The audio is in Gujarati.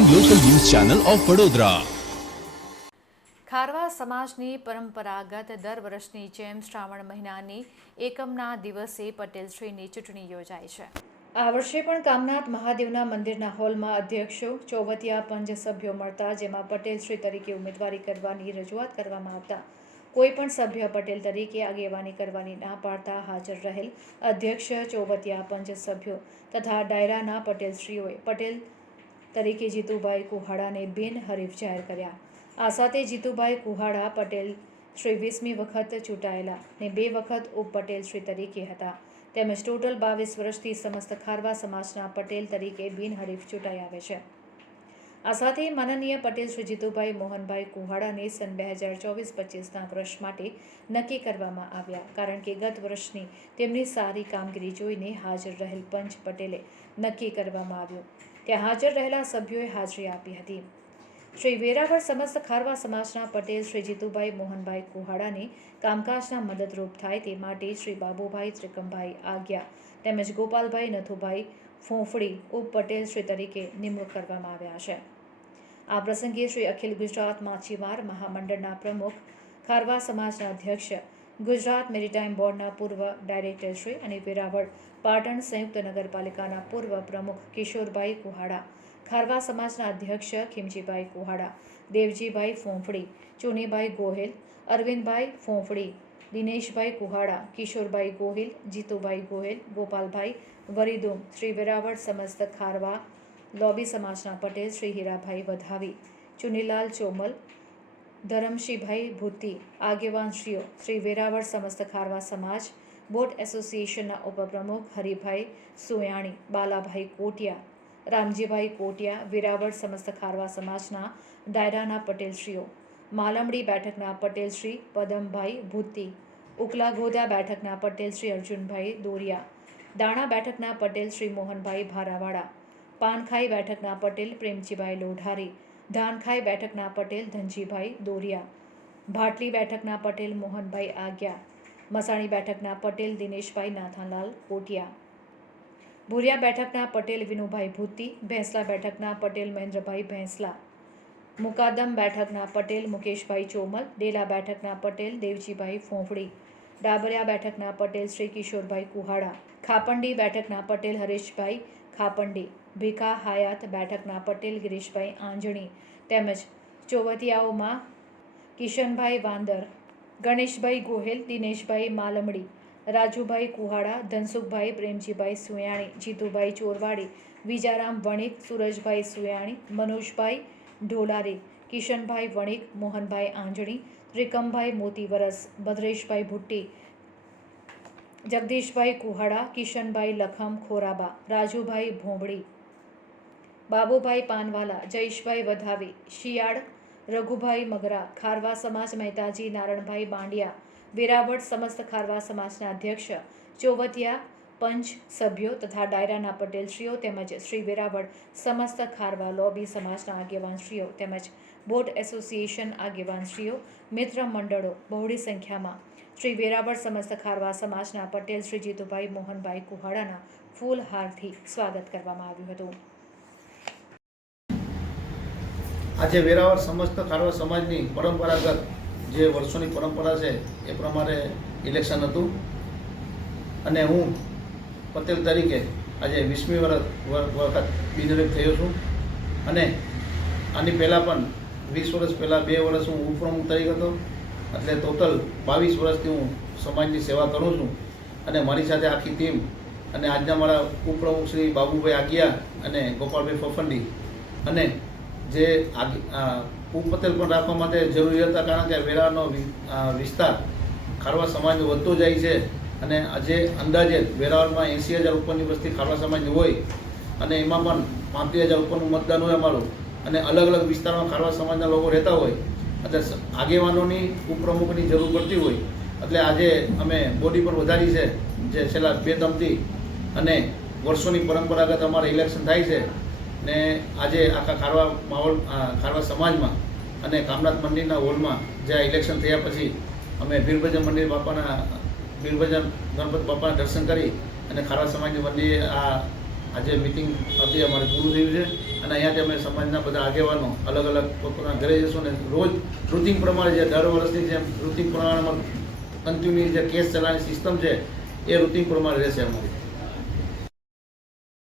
ચેનલ ઓફ વડોદરા ખારવા સમાજની પરંપરાગત દર વર્ષની જેમ શ્રાવણ મહિનાની એકમના દિવસે પટેલશ્રીની ચૂંટણી યોજાય છે. આ વર્ષે પણ કામનાથ મહાદેવના મંદિરના હોલમાં અધ્યક્ષો ચોવતિયા પંચ સભ્યો મળતા જેમાં પટેલશ્રી તરીકે ઉમેદવારી કરવાની રજૂઆત કરવામાં આવતા. કોઈ પણ સભ્ય પટેલ તરીકે આગેવાની કરવાની ના પાડતા હાજર રહેલ અધ્યક્ષ ચોવતિયા પંચ સભ્યો તથા ડાયરાના પટેલશ્રીઓએ પટેલ તરીકે જીતુભાઈ કુહાડાને બિનહરીફ જાહેર કર્યા. આ સાથે જીતુભાઈ કુહાડા, પટેલ શ્રી વીસમી વખત ચૂંટાયેલા ને બે વખત ઉપ પટેલ શ્રી તરીકે હતા. તેમજ ટોટલ બાવીસ વર્ષથી સમસ્ત ખારવા સમાજના પટેલ તરીકે બિનહરીફ ચૂંટાઈ આવે છે. આ સાથે માનનીય પટેલ શ્રી જીતુભાઈ મોહનભાઈ કુહાડાને સન બે હજાર ચોવીસ પચીસના વર્ષ માટે નક્કી કરવામાં આવ્યા. કારણ કે ગત વર્ષની તેમની સારી કામગીરી જોઈને હાજર રહેલ પંચ પટેલે નક્કી કરવામાં આવ્યું. ત્યાં હાજર રહેલા સભ્યોએ હાજરી આપી હતી. શ્રી વેરાવળ સમસ્ત ખારવા સમાજના પટેલ શ્રી જીતુભાઈ મોહનભાઈ કુહાડાને કામકાજના મદદરૂપ થાય તે માટે શ્રી બાબુભાઈ ત્રિકમભાઈ આગ્યા તેમજ ગોપાલભાઈ નથુભાઈ ફોંફડી ઉપ પટેલ શ્રી તરીકે નિમણૂક કરવામાં આવ્યા છે. આ પ્રસંગે શ્રી અખિલ ગુજરાત માછીમાર મહામંડળના પ્રમુખ ખારવા સમાજના અધ્યક્ષ ગુજરાત મેરીટાઈમ બોર્ડના પૂર્વ ડાયરેક્ટર શ્રી અને વેરાવળ, પાટણ સંયુક્ત નગરપાલિકાના પૂર્વ પ્રમુખ કિશોરભાઈ કુહાડા, ખારવા સમાજના અધ્યક્ષ ખીમજીભાઈ કુહાડા, દેવજીભાઈ ફોંફડી, ચુનીભાઈ ગોહિલ, અરવિંદભાઈ ફોંફડી, દિનેશભાઈ કુહાડા, કિશોરભાઈ ગોહિલ, જીતુભાઈ ગોહિલ, ગોપાલભાઈ વરીદુમ, શ્રી વેરાવળ સમસ્ત ખારવા લોબી સમાજના પટેલ, શ્રી હીરાભાઈ વધાવી, ચુનીલાલ ચોમલ ધરમશીભાઈ ભૂતિ, આગેવાનશ્રીઓ, શ્રી વેરાવળ સમસ્ત ખારવા સમાજ, બોટ એસોસિએશનના ઉપપ્રમુખ હરિભાઈ સોયાણી, બાલાભાઈ કોટિયા, રામજીભાઈ કોટિયા, વેરાવળ સમસ્ત ખારવા સમાજના ડાયરાના પટેલશ્રીઓ, માલમડી બેઠકના પટેલશ્રી પદમભાઈ ભૂતિ ઉકલા ગોદા બેઠકના પટેલશ્રી અર્જુનભાઈ દોરિયા, દાણા બેઠકના પટેલ શ્રી મોહનભાઈ ભારાવાડા પાનખાઈ બેઠકના પટેલ પ્રેમજીભાઈ લોઢારી ધાનખાઈ બેઠકના પટેલ, ધનજીભાઈ દોરિયા. ભાટલી બેઠકના પટેલ, મોહનભાઈ આગ્યા. મસાણી બેઠકના પટેલ, દિનેશભાઈ નાથાલાલ કોટિયા. ભુરિયા બેઠકના પટેલ, વિનુભાઈ ભૂતી. ભેંસલા બેઠકના પટેલ, મહેન્દ્રભાઈ ભેંસલા. મુકાદમ બેઠકના પટેલ, મુકેશભાઈ ચોમલ. ડેલા બેઠકના પટેલ, દેવજીભાઈ ફોંફડી. ડાબરિયા બેઠકના પટેલ શ્રી કિશોરભાઈ કુહાડા, ખાપંડી બેઠકના પટેલ હરેશભાઈ ખાપંડી, ભીખા હાયાત બેઠકના પટેલ ગિરીશભાઈ આંજણી તેમજ ચોવતિયાઓમાં કિશનભાઈ વાંદર, ગણેશભાઈ ગોહેલ, દિનેશભાઈ માલમડી, રાજુભાઈ કુહાડા, ધનસુખભાઈ પ્રેમજીભાઈ સુયાણી, જીતુભાઈ ચોરવાડી, વિજારામ વણિક, સુરજભાઈ સુયાણી, મનોજભાઈ ઢોલારી, કિશનભાઈ વણિક, મોહનભાઈ આંજણી, ત્રિકમભાઈ મોતીવરસ, ભદ્રેશભાઈ ભુટ્ટી, જગદીશભાઈ કુહાડા, કિશનભાઈ લખમ ખોરાબા, રાજુભાઈ ભોંબળી, બાબુભાઈ પાનવાલા, જયેશભાઈ વધાવી, શિયાળ, રઘુભાઈ મગરા, ખારવા સમાજ મહેતાજી, નારણભાઈ બાંડિયા, વેરાવળ સમસ્ત ખારવા સમાજના અધ્યક્ષ ચોવતિયા પંચ સભ્યો તથા ડાયરાના પટેલશ્રીઓ તેમજ શ્રી વેરાવળ સમસ્ત ખારવા લોબી સમાજના આગેવાનશ્રીઓ તેમજ બોટ એસોસિએશન આગેવાનશ્રીઓ, મિત્ર મંડળો બહોળી સંખ્યામાં. શ્રી વેરાવળ સમસ્ત ખારવા સમાજના પટેલ શ્રી જીતુભાઈ મોહનભાઈ કુહાડાના ફૂલહારથી સ્વાગત કરવામાં આવ્યું હતું. આજે વેરાવળ સમસ્ત ખારવા સમાજની પરંપરાગત જે વર્ષોની પરંપરા છે એ પ્રમાણે ઇલેક્શન હતું. અને હું પટેલ તરીકે આજે વીસમી વખત બિનરેક થયો છું. અને આની પહેલાં પણ વીસ વર્ષ પહેલાં બે વર્ષ હું ઉપપ્રમુખ તરીકે હતો. એટલે ટોટલ બાવીસ વર્ષથી હું સમાજની સેવા કરું છું. અને મારી સાથે આખી ટીમ અને આજના મારા ઉપપ્રમુખ શ્રી બાબુભાઈ આગિયા અને ગોપાલભાઈ ફફંડી અને જે ઉપપટેલ પણ રાખવા માટે જરૂરી હતા. કારણ કે વેરાનો વિસ્તાર ખારવા સમાજ વધતો જાય છે. અને આજે અંદાજે વેરાવળમાં એંસી હજાર ઉપરની વસ્તી ખારવા સમાજની હોય અને એમાં પણ પાંત્રીસ હજાર ઉપરનું મતદાન હોય અમારું અને અલગ અલગ વિસ્તારમાં ખારવા સમાજના લોકો રહેતા હોય, એટલે આગેવાનોની ઉપપ્રમુખની જરૂર પડતી હોય, એટલે આજે અમે બોડી પર વધારી છે, જે છેલ્લા બે દમથી અને વર્ષોની પરંપરાગત અમારે ઇલેક્શન થાય છે ને આજે આખા ખારવા માહોલ ખારવા સમાજમાં અને કામનાથ મંદિરના હોલમાં જે ઇલેક્શન થયા પછી અમે વીરભજન મંદિર બાપાના વીરભજન ગણપત બાપાના દર્શન કરી અને ખારા સમાજની મંદિરે આ આજે મિટિંગ હતી, અમારે પૂરું થયું છે. અને અહીંયાથી અમે સમાજના બધા આગેવાનો અલગ અલગ પોતાના ઘરે જશું ને રોજ રૂટિન પ્રમાણે જે દર વર્ષની જેમ રૂટિન પ્રમાણમાં કન્ટિન્યુ જે કેસ ચલાવવાની સિસ્ટમ છે, એ રૂટિન પ્રમાણે રહેશે અમારી.